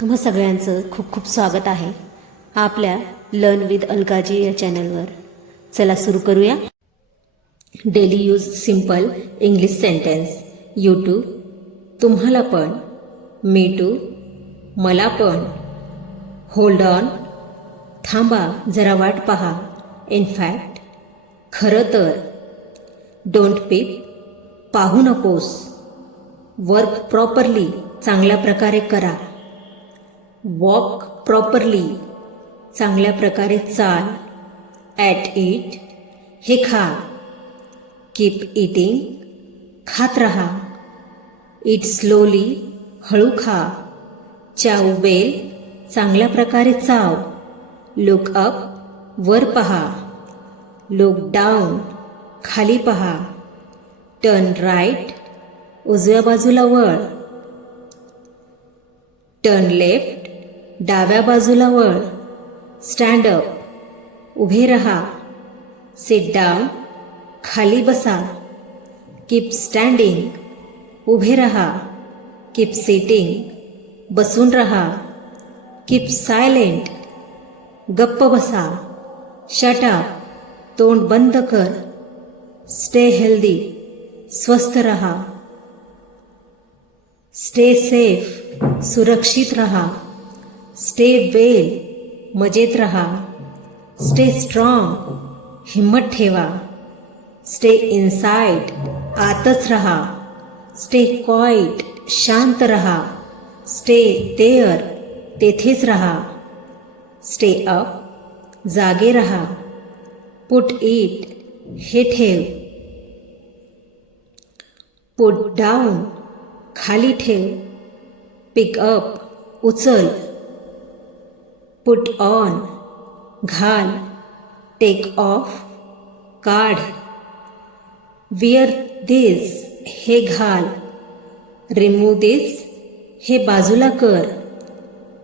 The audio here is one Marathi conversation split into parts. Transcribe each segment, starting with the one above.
तुम्हा सगळ्यांचं खूप खूप स्वागत आहे आपल्या लर्न विथ अलकाजी या चॅनलवर. चला सुरू करूया. Daily use simple English sentence. YouTube, तुम्हाला पण, मी टू, मला पण, होल्ड ऑन, थांबा जरा वाट पहा, इनफॅक्ट, खरं तर, डोंट पीप, पाहू नकोस, वर्क प्रॉपरली, चांगल्या प्रकारे करा, वॉक प्रॉपरली, चांगल्या प्रकारे चाल, ॲट इट, हे खा, कीप इटिंग, खात रहा, इट स्लोली, हळू खा, चाव वेल, चांगल्या प्रकारे चाव, लुक अप, वर पहा, लुक डाऊन, खाली पहा, टर्न राईट, उजव्या बाजूला वळ, टर्न लेफ्ट, डाव्या बाजूला वळ, स्टँड अप, उभे रहा, सिट डाऊन, खाली बसा, कीप स्टँडिंग, उभे रहा, कीप सिटिंग, बसून रहा, कीप सायलेंट, गप्प बसा, शट अप, तोंड बंद कर, स्टे हेल्दी, स्वस्थ रहा, स्टे सेफ, सुरक्षित रहा, स्टे वेल, मजेत रहा, स्टे स्ट्रॉंग, हिम्मत ठेवा, स्टे इनसाइड, आतच रहा, स्टे क्वाइट, शांत रहा, स्टे देअर, तेथेच रहा, स्टे अप, जागे रहा, पुट इट, हे ठेव, पुट डाऊन, खाली ठेव, पिक अप, उचल, पुट ऑन, घाल, टेक ऑफ, काढ, विअर दिस, हे घाल, रिमूव्ह दिस, हे बाजूला कर,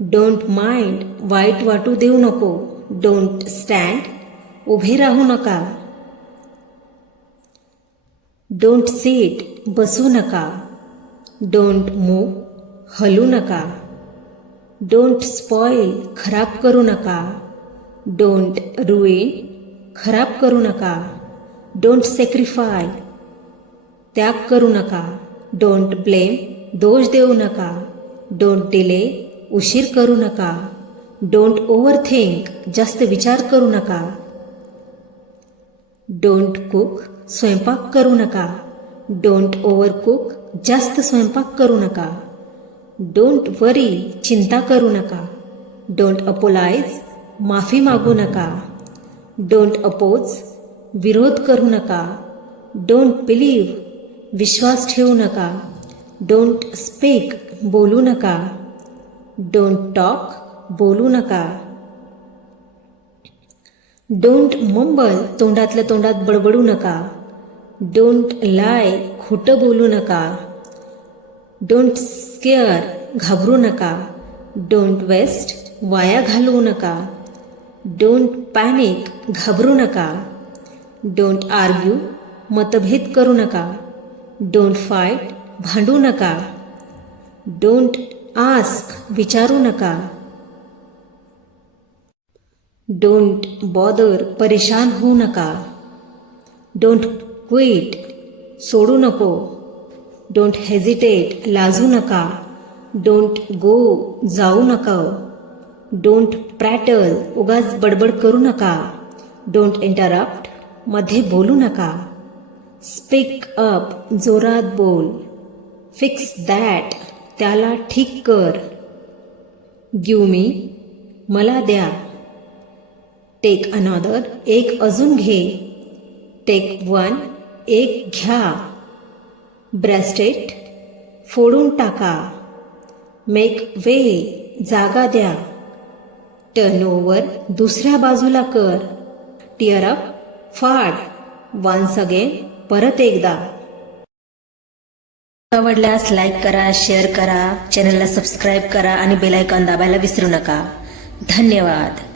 डोंट माइंड, वाईट वाटू देऊ नको, डोंट स्टँड, उभे राहू नका, डोंट सीट, बसू नका, डोंट मूव, हलू नका, डोंट स्पॉइल, खराब करू नका, डोंट रुइन, खराब करू नका, डोंट सॅक्रिफाय, त्याग करू नका, डोंट ब्लेम, दोष देऊ नका, डोंट डिले, उशीर करू नका, डोंट ओव्हरथिंक, जास्त विचार करू नका, डोंट कुक, स्वयंपाक करू नका, डोंट ओव्हर कुक, जास्त स्वयंपाक करू नका, डोंट वरी, चिंता करू नका, डोंट अपोलाइज, माफी मागू नका, डोंट अपोज, विरोध करू नका, डोंट बिलीव, विश्वास ठेवू नका, डोंट स्पीक, बोलू नका, डोंट टॉक, बोलू नका, डोंट मम्बल, तोंडातल्या तोंडात बडबडू नका, डोंट लाय, खोटं बोलू नका, डोंट स्केअर, घाबरू नका, डोंट वेस्ट, वाया घालवू नका, डोंट पॅनिक, घाबरू नका, डोंट आर्ग्यू, मतभेद करू नका, डोंट फाईट, भांडू नका, डोंट आस्क, विचारू नका, डोंट बॉदर, परेशान होऊ नका, डोंट क्विट, सोडू नको, डोंट हेजिटेट, लाजू नका, डोंट गो, जाऊ नका, डोंट प्रॅटल, उगाच बडबड करू नका, डोंट इंटरप्ट, मध्ये बोलू नका, स्पीक अप, जोरात बोल, फिक्स दॅट, त्याला ठीक कर, गिव मी, मला द्या, टेक अनॉदर, एक अजून घे, टेक वन, एक घ्या, ब्रेस्ट इट, फोडून टाका, मेक वे, जागा द्या, टर्न ओव्हर, दुसऱ्या बाजूला कर, टिअर अप, फाड, वन्स अगेन, परत एकदा. आवडल्यास लाईक करा, शेअर करा, चॅनलला सबस्क्राईब करा आणि बेल आयकॉन दाबायला विसरू नका. धन्यवाद.